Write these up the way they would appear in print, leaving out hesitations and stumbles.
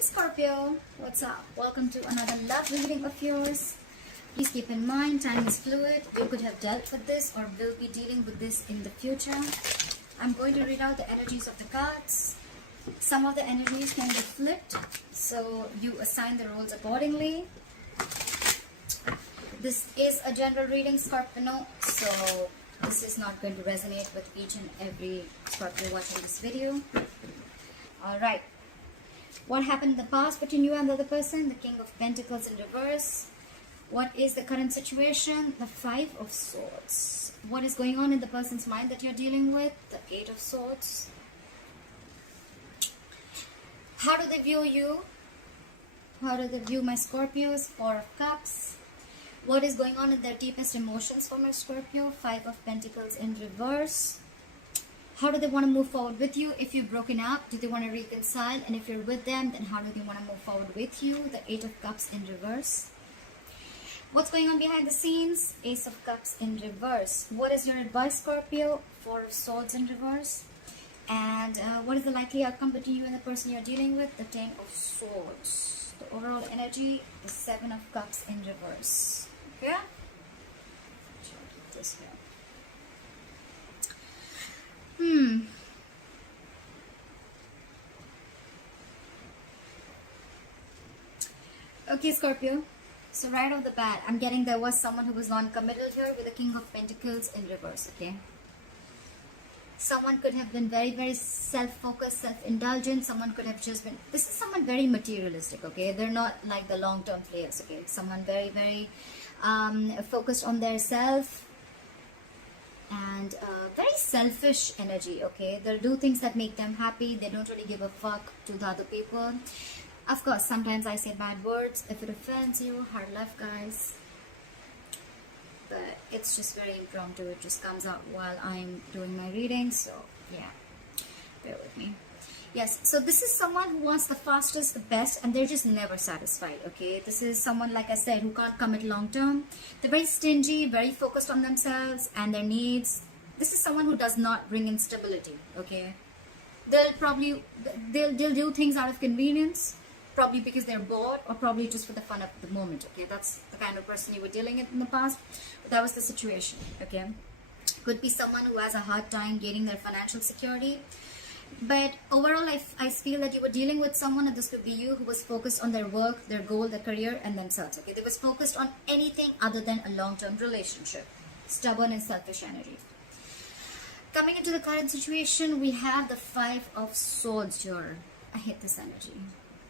Scorpio, what's up? Welcome to another love reading of yours. Please keep in mind, time is fluid. You could have dealt with this or will be dealing with this in the future. I'm going to read out the energies of the cards. Some of the energies can be flipped, so you assign the roles accordingly. This is a general reading, Scorpio, so this is not going to resonate with each and every Scorpio watching this video. Alright. What happened in the past between you and the other person? The King of Pentacles in reverse. What is the current situation? The Five of Swords. What is going on in the person's mind that you're dealing with? The Eight of Swords. How do they view you? How do they view my Scorpios? Four of Cups. What is going on in their deepest emotions for my Scorpio? Five of Pentacles in reverse. How do they want to move forward with you? If you've broken up, do they want to reconcile? And if you're with them, then how do they want to move forward with you? The Eight of Cups in reverse. What's going on behind the scenes? Ace of Cups in reverse. What is your advice, Scorpio? Four of Swords in reverse. And what is the likely outcome between you and the person you're dealing with? The Ten of Swords. The overall energy, the Seven of Cups in reverse. Okay? Keep this here. Okay, Scorpio. So right off the bat, I'm getting there was someone who was non-committal here with the King of Pentacles in reverse, okay? Someone could have been very, very self-focused, self-indulgent. Someone could have just been... This is someone very materialistic, okay? They're not like the long-term players, okay? Someone very, very focused on their self and very selfish energy, okay? They'll do things that make them happy. They don't really give a fuck to the other people. Of course, sometimes I say bad words. If it offends you, hard left, guys. But it's just very impromptu. It just comes out while I'm doing my reading. So, yeah. Bear with me. Yes, so this is someone who wants the fastest, the best, and they're just never satisfied, okay? This is someone, like I said, who can't commit long term. They're very stingy, very focused on themselves and their needs. This is someone who does not bring in stability, okay? They'll do things out of convenience, probably because they're bored, or probably just for the fun of the moment, okay? That's the kind of person you were dealing with in the past, but that was the situation, okay? Could be someone who has a hard time gaining their financial security. But overall, I feel that you were dealing with someone, and this could be you, who was focused on their work, their goal, their career, and themselves, okay? They was focused on anything other than a long-term relationship. Stubborn and selfish energy. Coming into the current situation, we have the Five of Swords here. I hate this energy.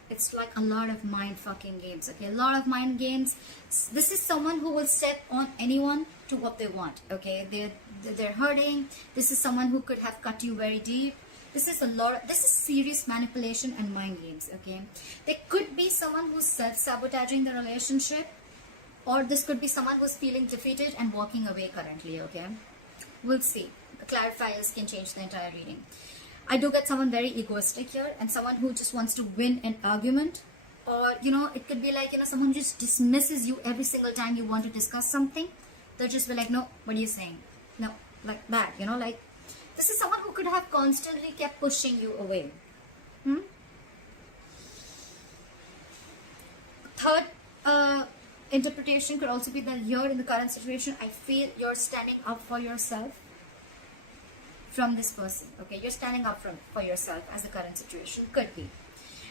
It's like a lot of mind-fucking games, okay? A lot of mind games. This is someone who will step on anyone to what they want, okay? They're hurting. This is someone who could have cut you very deep. This is serious manipulation and mind games, okay? There could be someone who's self-sabotaging the relationship, or this could be someone who's feeling defeated and walking away currently, okay? We'll see. The clarifiers can change the entire reading. I do get someone very egoistic here, and someone who just wants to win an argument, or, you know, it could be like, you know, someone just dismisses you every single time you want to discuss something. They'll just be like, no, what are you saying? No, like that, you know, like, this is someone who could have constantly kept pushing you away. Third interpretation could also be that here in the current situation, I feel you're standing up for yourself from this person, okay? You're standing up for yourself as the current situation could be.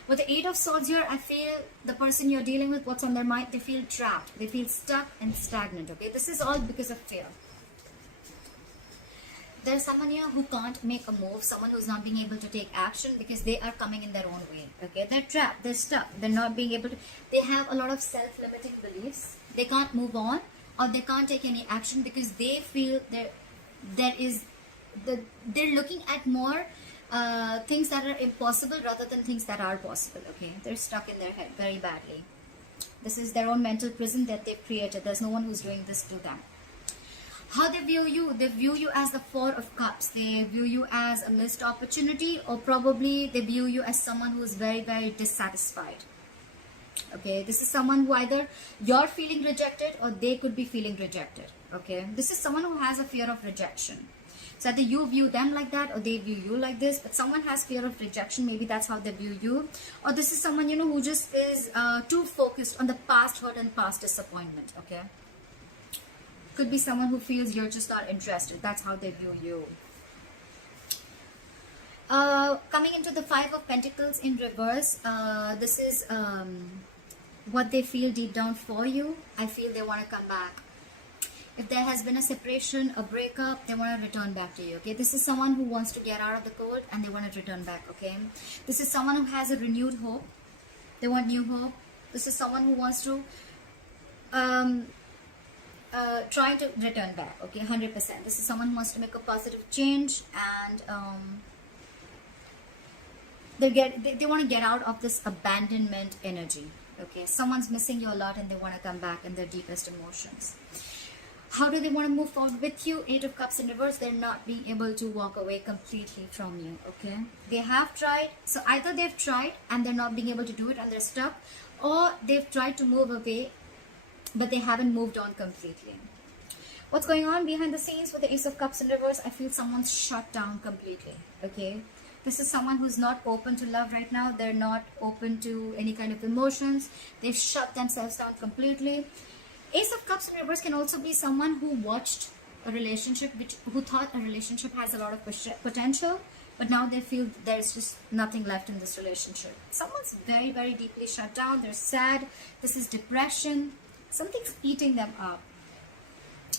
With the Eight of Swords here, I feel the person you're dealing with, what's on their mind, they feel trapped, they feel stuck and stagnant, okay? This is all because of fear. There's someone here who can't make a move, someone who's not being able to take action because they are coming in their own way, okay? They're trapped, they're stuck, they're not being able to, they have a lot of self-limiting beliefs. They can't move on, or they can't take any action because they feel they're looking at more things that are impossible rather than things that are possible, okay? They're stuck in their head very badly. This is their own mental prison that they've created. There's no one who's doing this to them. How they view you as the Four of Cups. They view you as a missed opportunity, or probably they view you as someone who is very, very dissatisfied. Okay, this is someone who either you're feeling rejected or they could be feeling rejected. Okay, this is someone who has a fear of rejection. So either you view them like that or they view you like this, but someone has fear of rejection. Maybe that's how they view you. Or this is someone, you know, who just is too focused on the past hurt and past disappointment, okay? Could be someone who feels you're just not interested. That's how they view you. Coming into the Five of Pentacles in reverse, this is what they feel deep down for you. I feel they want to come back. If there has been a separation, a breakup, they want to return back to you, okay? This is someone who wants to get out of the cold and they want to return back, okay? This is someone who has a renewed hope. They want new hope. This is someone who wants to try to return back, okay? 100%. This is someone who wants to make a positive change, and they want to get out of this abandonment energy, okay? Someone's missing you a lot and they want to come back in their deepest emotions. How do they want to move forward with you? Eight of Cups in reverse. They're not being able to walk away completely from you, okay? They have tried. So either they've tried and they're not being able to do it and they're stuck, or they've tried to move away but they haven't moved on completely. What's going on behind the scenes with the Ace of Cups in reverse? I feel someone's shut down completely, okay? This is someone who's not open to love right now. They're not open to any kind of emotions. They've shut themselves down completely. Ace of Cups in reverse can also be someone who watched a relationship, who thought a relationship has a lot of potential, but now they feel there's just nothing left in this relationship. Someone's very, very deeply shut down. They're sad. This is depression. Something's eating them up.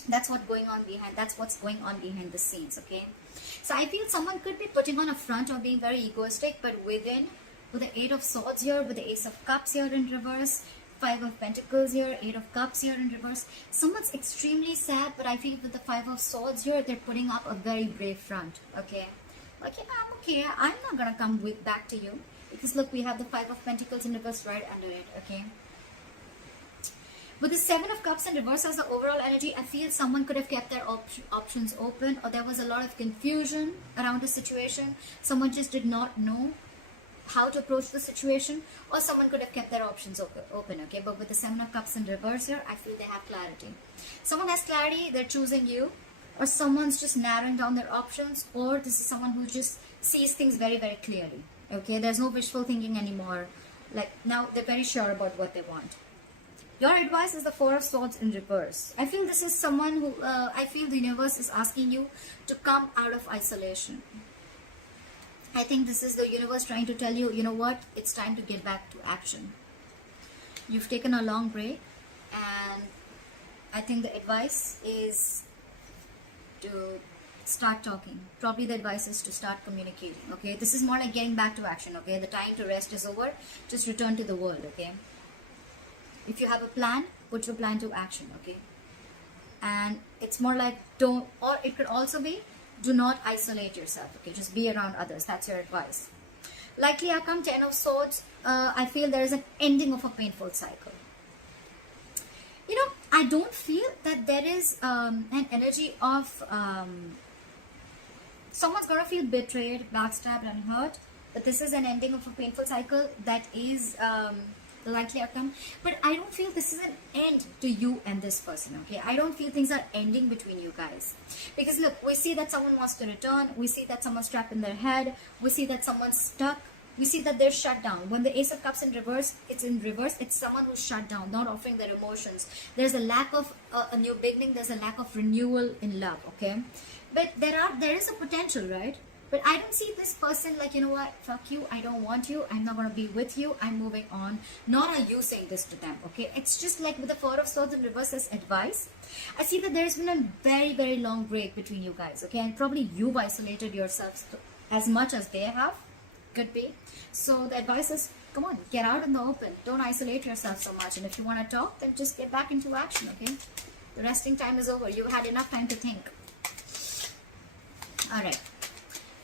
That's what's going on behind the scenes, okay? So I feel someone could be putting on a front or being very egoistic, but within, with the Eight of Swords here, with the Ace of Cups here in reverse, Five of Pentacles here, Eight of Cups here in reverse, someone's extremely sad, but I feel with the Five of Swords here, they're putting up a very brave front, okay? Like, yeah, I'm okay, I'm not gonna come back to you, because look, we have the Five of Pentacles in reverse right under it, okay? With the Seven of Cups in reverse as the overall energy, I feel someone could have kept their options open, or there was a lot of confusion around the situation. Someone just did not know how to approach the situation, or someone could have kept their options open, okay? But with the Seven of Cups in reverse here, I feel they have clarity. Someone has clarity, they're choosing you, or someone's just narrowing down their options, or this is someone who just sees things very, very clearly, okay? There's no wishful thinking anymore. Like, now they're very sure about what they want. Your advice is the Four of Swords in reverse. I feel this is someone who, I feel the universe is asking you to come out of isolation. I think this is the universe trying to tell you, you know what, it's time to get back to action. You've taken a long break, and I think the advice is to start talking. Probably the advice is to start communicating, okay? This is more like getting back to action, okay? The time to rest is over. Just return to the world, okay? If you have a plan, put your plan to action, okay? And it's more like don't, or it could also be, do not isolate yourself, okay? Just be around others. That's your advice. Likely outcome, Ten of Swords. I feel there is an ending of a painful cycle. You know, I don't feel that there is an energy of someone's gonna feel betrayed, backstabbed, and hurt. But this is an ending of a painful cycle. That is the likely outcome. But I don't feel this is an end to you and this person, okay? I don't feel things are ending between you guys. Because look, we see that someone wants to return. We see that someone's trapped in their head. We see that someone's stuck. We see that they're shut down. When the Ace of Cups in reverse, it's in reverse. It's someone who's shut down, not offering their emotions. There's a lack of a new beginning. There's a lack of renewal in love, okay? But there is a potential, right? But I don't see this person like, you know what, fuck you, I don't want you, I'm not going to be with you, I'm moving on. Nor are you saying this to them, okay? It's just like with the Four of Swords in reverse as advice. I see that there's been a very, very long break between you guys, okay? And probably you've isolated yourselves as much as they have. Could be. So the advice is, come on, get out in the open. Don't isolate yourself so much. And if you want to talk, then just get back into action, okay? The resting time is over. You've had enough time to think. Alright.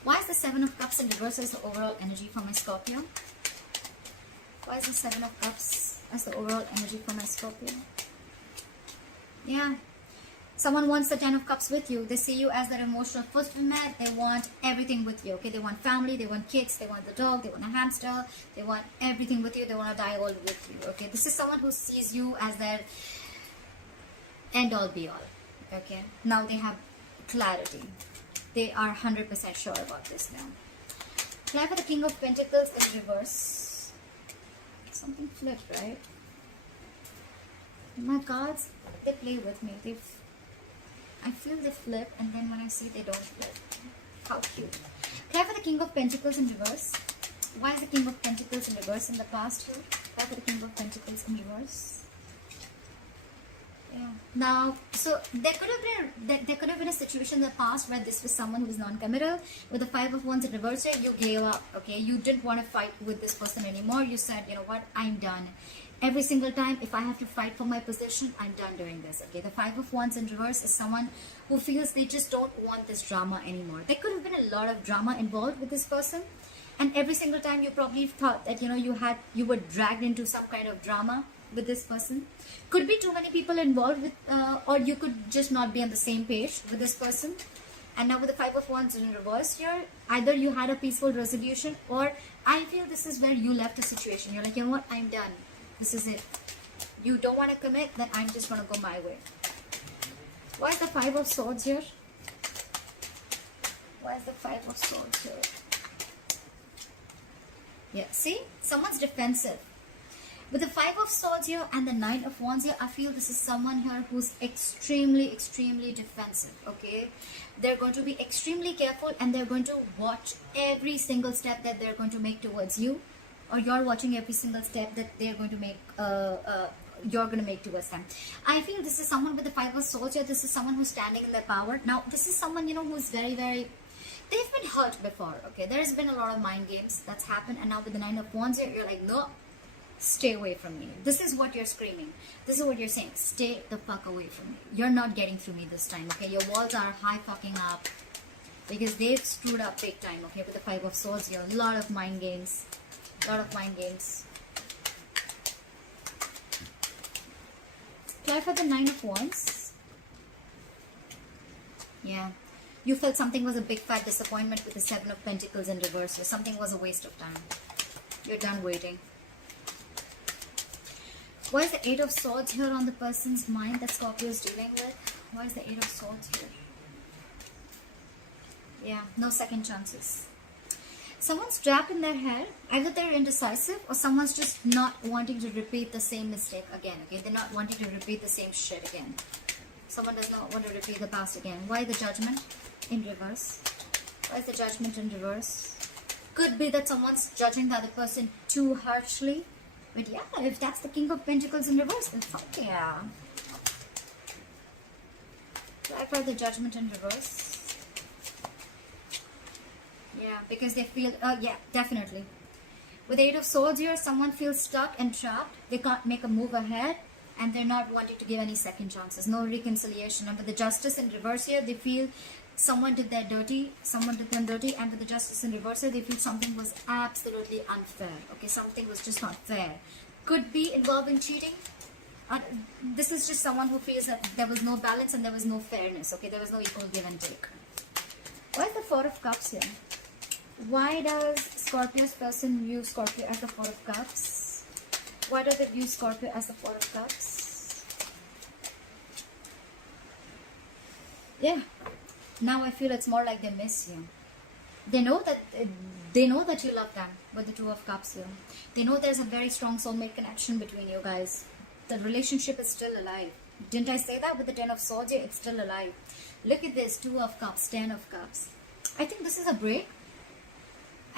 Why is the Seven of Cups in reverse as the overall energy for my Scorpio? Why is the Seven of Cups as the overall energy for my Scorpio? Yeah. Someone wants the Ten of Cups with you. They see you as their emotional fulfillment. They want everything with you, okay? They want family, they want kids, they want the dog, they want a hamster. They want everything with you. They want to die all with you, okay? This is someone who sees you as their end all be all, okay? Now they have clarity. They are 100% sure about this now. Apply for the King of Pentacles in reverse. Something flipped, right? My cards, they play with me. I feel they flip, and then when I see they don't flip. How cute. Apply for the King of Pentacles in reverse. Why is the King of Pentacles in reverse in the past here? Apply for the King of Pentacles in reverse. Yeah. Now, so there could have been a situation in the past where this was someone who was non-committal. With the Five of Wands in reverse here, you gave up. Okay, you didn't want to fight with this person anymore. You said, you know what, I'm done. Every single time, if I have to fight for my position, I'm done doing this. Okay, the Five of Wands in reverse is someone who feels they just don't want this drama anymore. There could have been a lot of drama involved with this person, and every single time you probably thought that, you know, you were dragged into some kind of drama with this person. Could be too many people involved with, or you could just not be on the same page with this person. And now with the Five of Wands in reverse here, either you had a peaceful resolution, or I feel this is where you left a situation. You're like, you know what, I'm done. This is it. You don't want to commit, then I'm just going to go my way. Why is the Five of Swords here? Why is the Five of Swords here? Yeah, see? Someone's defensive. With the Five of Swords here and the Nine of Wands here, I feel this is someone here who's extremely, extremely defensive, okay? They're going to be extremely careful, and they're going to watch every single step that they're going to make towards you, or you're watching every single step that they're going to make, you're going to make towards them. I feel this is someone with the Five of Swords here. This is someone who's standing in their power. Now, this is someone, you know, who's very, very... They've been hurt before, okay? There's been a lot of mind games that's happened, and now with the Nine of Wands here, you're like, no, stay away from me. This is what you're screaming. This is what you're saying. Stay the fuck away from me. You're not getting through me this time, okay? Your walls are high fucking up, because they've screwed up big time, okay? With the Five of Swords here, a lot of mind games. A lot of mind games. Try for the Nine of Wands. Yeah. You felt something was a big fat disappointment with the Seven of Pentacles in reverse. Or something was a waste of time. You're done waiting. Why is the Eight of Swords here on the person's mind that Scorpio is dealing with? Why is the Eight of Swords here? Yeah, no second chances. Someone's trapped in their head. Either they're indecisive, or someone's just not wanting to repeat the same mistake again. Okay, they're not wanting to repeat the same shit again. Someone does not want to repeat the past again. Why the Judgment in reverse? Why is the Judgment in reverse? Could be that someone's judging the other person too harshly. But yeah, if that's the King of Pentacles in reverse, then fuck yeah. Try for the Judgment in reverse. Yeah, because they feel, yeah, definitely. With the Eight of Swords here, someone feels stuck and trapped. They can't make a move ahead, and they're not wanting to give any second chances. No reconciliation. And with the Justice in reverse here, they feel someone did their dirty, someone did them dirty, and with the Justice in reverse here, they feel something was absolutely unfair. Okay, something was just not fair. Could be involving cheating. This is just someone who feels that there was no balance and there was no fairness. Okay, there was no equal give and take. Why is the Four of Cups here? Why does Scorpio's person view Scorpio as the Four of Cups? Why do they view Scorpio as the Four of Cups? Yeah. Now I feel it's more like they miss you. They know that you love them with the Two of Cups here. They know there's a very strong soulmate connection between you guys. The relationship is still alive. Didn't I say that with the Ten of Swords here? It's still alive. Look at this. Two of Cups, Ten of Cups. I think this is a break.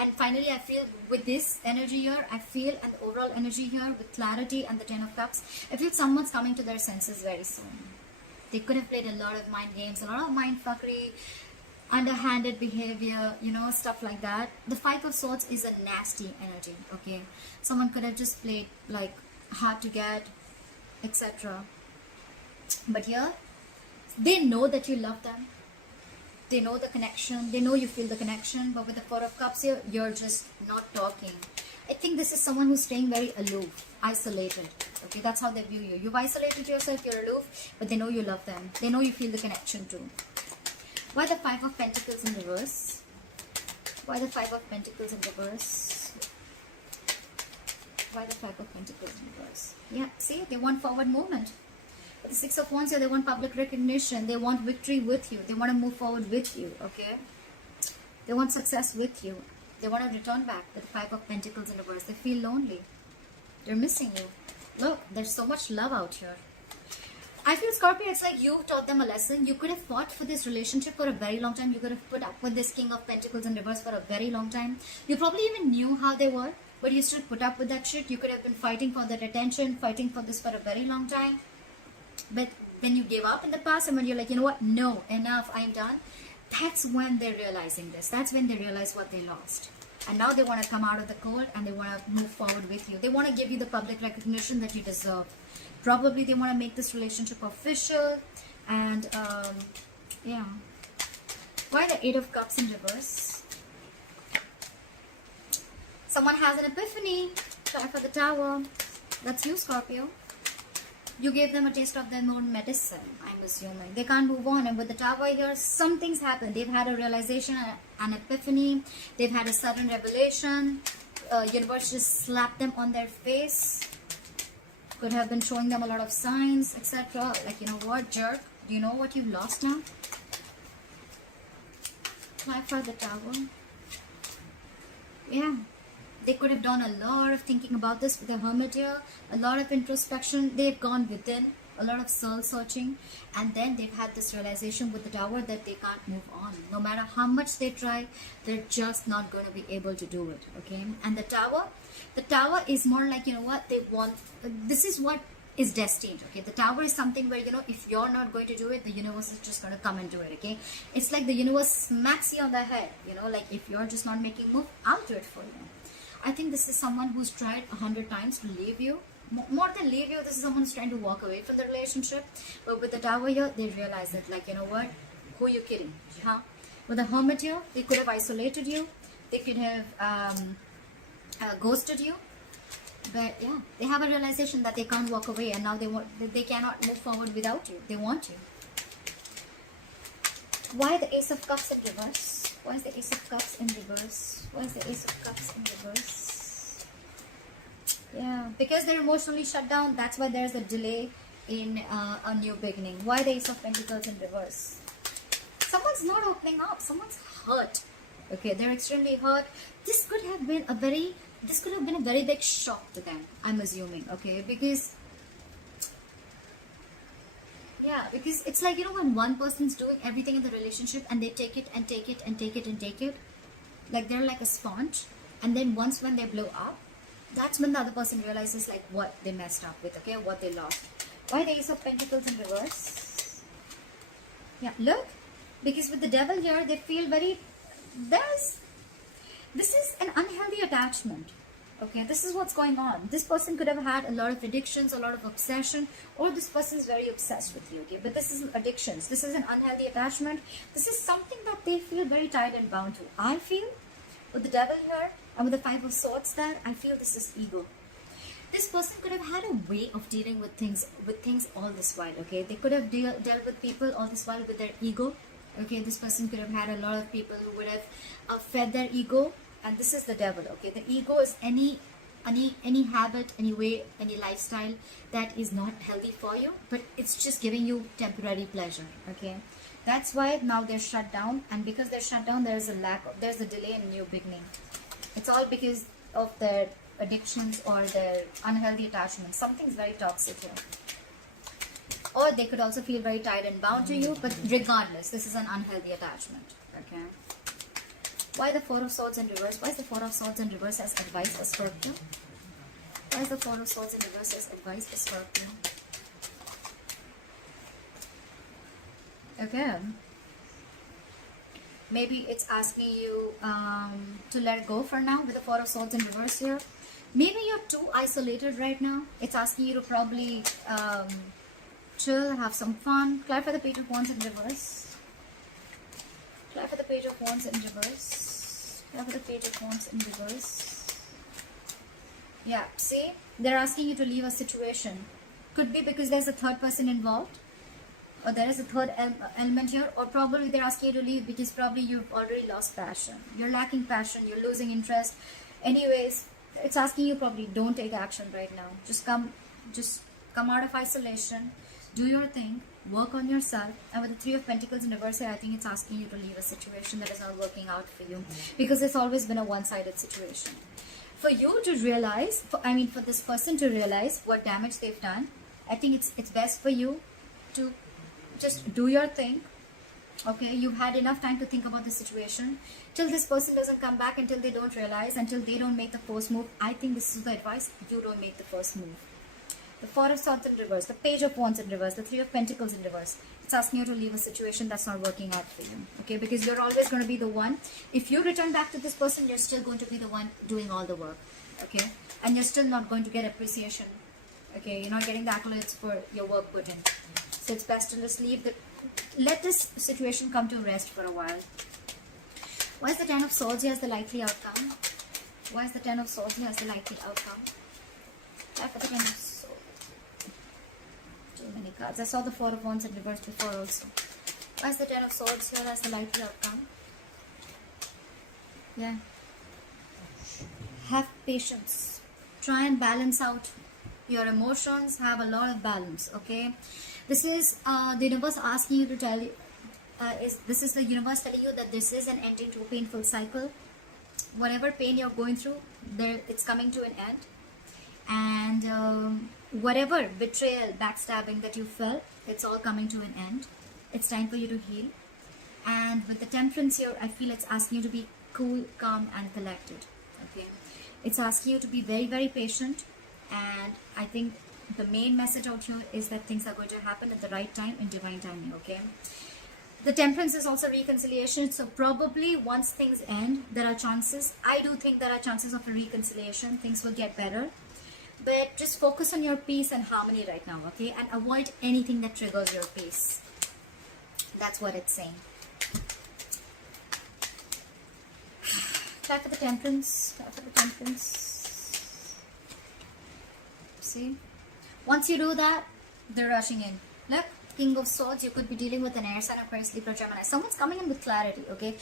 And finally, I feel with this energy here, I feel an overall energy here with clarity and the Ten of Cups, I feel someone's coming to their senses very soon. They could have played a lot of mind games, a lot of mind fuckery, underhanded behavior, you know, stuff like that. The Five of Swords is a nasty energy, okay? Someone could have just played like hard to get, etc. But here, they know that you love them. They know the connection. They know you feel the connection. But with the Four of Cups here, you're just not talking. I think this is someone who's staying very aloof, isolated. Okay, that's how they view you. You've isolated yourself, you're aloof, but they know you love them. They know you feel the connection too. Why the Five of Pentacles in reverse? Why the Five of Pentacles in reverse? Why the Five of Pentacles in reverse? Yeah, see, they want forward movement. The Six of Wands here, they want public recognition. They want victory with you. They want to move forward with you, okay? They want success with you. They want to return back with the Five of Pentacles in reverse. They feel lonely. They're missing you. Look, there's so much love out here. I feel, Scorpio, it's like you've taught them a lesson. You could have fought for this relationship for a very long time. You could have put up with this King of Pentacles in reverse for a very long time. You probably even knew how they were, but you still put up with that shit. You could have been fighting for that attention, fighting for this for a very long time. But when you gave up in the past and when you're like, you know what, no, enough, I'm done. That's when they're realizing this. That's when they realize what they lost. And now they want to come out of the cold and they want to move forward with you. They want to give you the public recognition that you deserve. Probably they want to make this relationship official. And yeah. Why the Eight of Cups in reverse? Someone has an epiphany. Try for the Tower. That's you, Scorpio. You gave them a taste of their own medicine, I'm assuming. They can't move on. And with the Tower here, something's happened. They've had a realization, an epiphany. They've had a sudden revelation. Universe just slapped them on their face. Could have been showing them a lot of signs, etc. Like, you know what, jerk? Do you know what you've lost now? Try for the Tower. Yeah. They could have done a lot of thinking about this with the Hermit here, a lot of introspection. They've gone within, a lot of soul searching, and then they've had this realization with the Tower that they can't move on. No matter how much they try, they're just not going to be able to do it, okay? And the Tower is more like, you know what, they want, this is what is destined, okay? The Tower is something where, you know, if you're not going to do it, the universe is just going to come and do it, okay? It's like the universe smacks you on the head, you know, like if you're just not making a move, I'll do it for you. I think this is someone who's tried 100 times to leave you. More than leave you, this is someone who's trying to walk away from the relationship. But with the Tower here, they realize that, like, you know what? Who are you kidding? Huh? With the Hermit here, they could have isolated you. They could have ghosted you. But yeah, they have a realization that they can't walk away, and now they cannot move forward without you. They want you. Why the Ace of Cups in reverse? Why is the Ace of Cups in reverse? Why is the Ace of Cups in reverse? Yeah, because they're emotionally shut down. That's why there's a delay in a new beginning. Why the Ace of Pentacles in reverse? Someone's not opening up. Someone's hurt. Okay, they're extremely hurt. This could have been a very big shock to them, I'm assuming. Okay, because yeah, because it's like, you know, when one person's doing everything in the relationship and they take it and take it and take it and take it, like they're like a sponge, and then once when they blow up, that's when the other person realizes like what they messed up with, okay, what they lost. Why the Ace of Pentacles in reverse? Yeah, look, because with the Devil here, they feel very, this is an unhealthy attachment. Okay, this is what's going on. This person could have had a lot of addictions, a lot of obsession, or this person is very obsessed with you, okay? But this isn't addictions. This is an unhealthy attachment. This is something that they feel very tied and bound to. I feel, with the Devil here, and with the Five of Swords there, I feel this is ego. This person could have had a way of dealing with things all this while, okay? They could have dealt with people all this while with their ego, okay? This person could have had a lot of people who would have fed their ego. And this is the Devil, okay? The ego is any habit, any way, any lifestyle that is not healthy for you, but it's just giving you temporary pleasure, okay? That's why now they're shut down, and because they're shut down, there's a delay in new beginning. It's all because of their addictions or their unhealthy attachments. Something's very toxic here. Or they could also feel very tied and bound to you, but regardless, this is an unhealthy attachment, okay? Why the Four of Swords in reverse? Why is the Four of Swords in reverse as advice for Scorpio? Why is the Four of Swords in reverse as advice for Scorpio? Okay. Maybe it's asking you to let go for now with the Four of Swords in reverse here. Maybe you're too isolated right now. It's asking you to probably chill, have some fun. Clarify the Page of Wands in reverse. Clarify the Page of Wands in reverse. Clarify the Page of Wands in reverse. Yeah, see? They're asking you to leave a situation. Could be because there's a third person involved, or there is a third element here, or probably they're asking you to leave because probably you've already lost passion. You're lacking passion, you're losing interest. Anyways, it's asking you probably don't take action right now. Just come out of isolation. do your thing, work on yourself. And with the Three of Pentacles in reverse here, I think it's asking you to leave a situation that is not working out for you, because it's always been a one-sided situation. For you to realize, for this person to realize what damage they've done, I think it's best for you to just do your thing. Okay, you've had enough time to think about the situation. Till this person doesn't come back, until they don't realize, until they don't make the first move, I think this is the advice: you don't make the first move. The Four of Swords in reverse, the Page of Wands in reverse, the Three of Pentacles in reverse. It's asking you to leave a situation that's not working out for you. Okay, because you're always going to be the one. If you return back to this person, you're still going to be the one doing all the work. Okay, and you're still not going to get appreciation. Okay, you're not getting the accolades for your work put in. So it's best to just let this situation come to rest for a while. Why is the Ten of Swords here as the likely outcome? Why is the Ten of Swords here as the likely outcome? Why for the Ten of Swords? Too many cards. I saw the Four of Wands in reverse before also. Why is the Ten of Swords here as the likely outcome? Yeah. Have patience. Try and balance out your emotions. Have a lot of balance. Okay. This is the universe asking you to tell you. This is the universe telling you that this is an ending to a painful cycle. Whatever pain you're going through, it's coming to an end. And whatever betrayal, backstabbing that you felt, it's all coming to an end. It's time for you to heal. And with the Temperance here, I feel it's asking you to be cool, calm, and collected. Okay, it's asking you to be very, very patient. And I think the main message out here is that things are going to happen at the right time, in divine timing. Okay, the Temperance is also reconciliation. So probably once things end, there are chances. I do think there are chances of a reconciliation. Things will get better. But just focus on your peace and harmony right now, okay? And avoid anything that triggers your peace. That's what it's saying. Try for the Temperance. Try for the Temperance. See? Once you do that, they're rushing in. Look, King of Swords, you could be dealing with an air sign, Aquarius, Libra, Gemini. Someone's coming in with clarity, okay?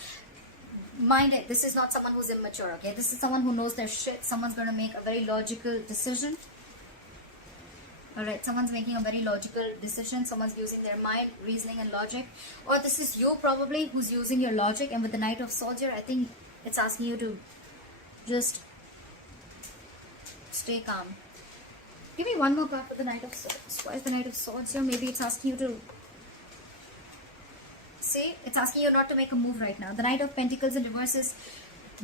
Mind it, this is not someone who's immature, okay? This is someone who knows their shit. Someone's going to make a very logical decision. Alright, someone's making a very logical decision. Someone's using their mind, reasoning, and logic. Or this is you probably who's using your logic. And with the Knight of Swords here, I think it's asking you to just stay calm. Give me one more card for the Knight of Swords. Why is the Knight of Swords here? Maybe it's asking you to... See, it's asking you not to make a move right now. The Knight of Pentacles in reverse is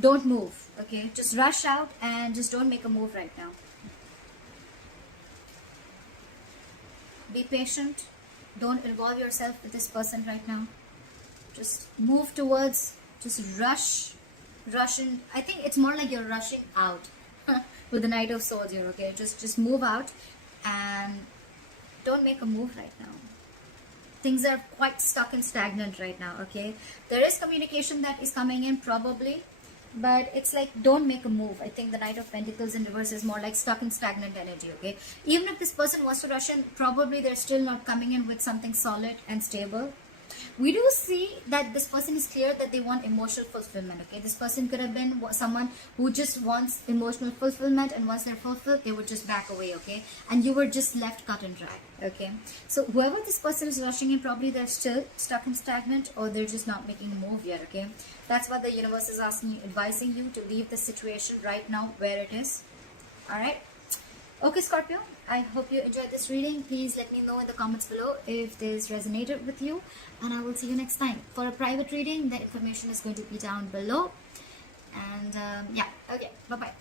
don't move, okay? Just rush out and just don't make a move right now. Be patient. Don't involve yourself with this person right now. Just move towards, just rush in. I think it's more like you're rushing out with the Knight of Swords here, okay? Just move out and don't make a move right now. Things are quite stuck and stagnant right now, okay? There is communication that is coming in probably, but it's like don't make a move. I think the Knight of Pentacles in reverse is more like stuck and stagnant energy, okay? Even if this person wants to rush in, probably they're still not coming in with something solid and stable. We do see that this person is clear that they want emotional fulfillment, okay? This person could have been someone who just wants emotional fulfillment, and once they're fulfilled, they would just back away, okay? And you were just left cut and dry, okay? So whoever this person is rushing in, probably they're still stuck and stagnant, or they're just not making a move yet, okay? That's what the universe is asking you, advising you to leave the situation right now where it is, all right? Okay, Scorpio, I hope you enjoyed this reading. Please let me know in the comments below if this resonated with you, and I will see you next time. For a private reading, the information is going to be down below. And yeah, okay, bye-bye.